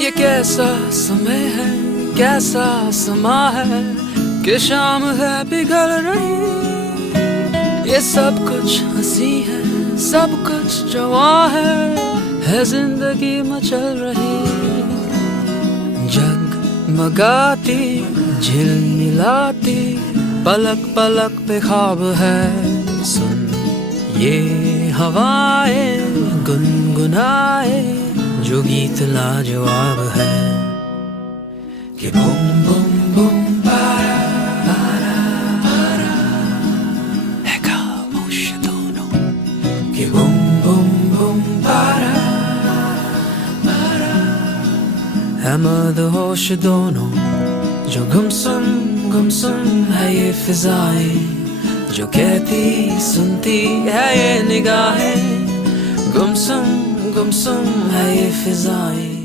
ये कैसा समय है, कैसा समा है कि शाम है पिघल रही। ये सब कुछ हंसी है, सब कुछ जवां है जिंदगी मचल रही। जगमगाती झिलमिलाती पलक पलक पे ख्वाब है। सुन ये हवाएं गुनगुनाए जो गीत लाजवाब है कि बूम बूम बूम पारा पारा पारा है खामोश दोनों कि बूम बूम बूम पारा पारा है मदहोश दोनों। जो गुमसुम है ये फिजाएं, जो कहती सुनती है ये निगाहें। गुमसुम है ये फिजाएं।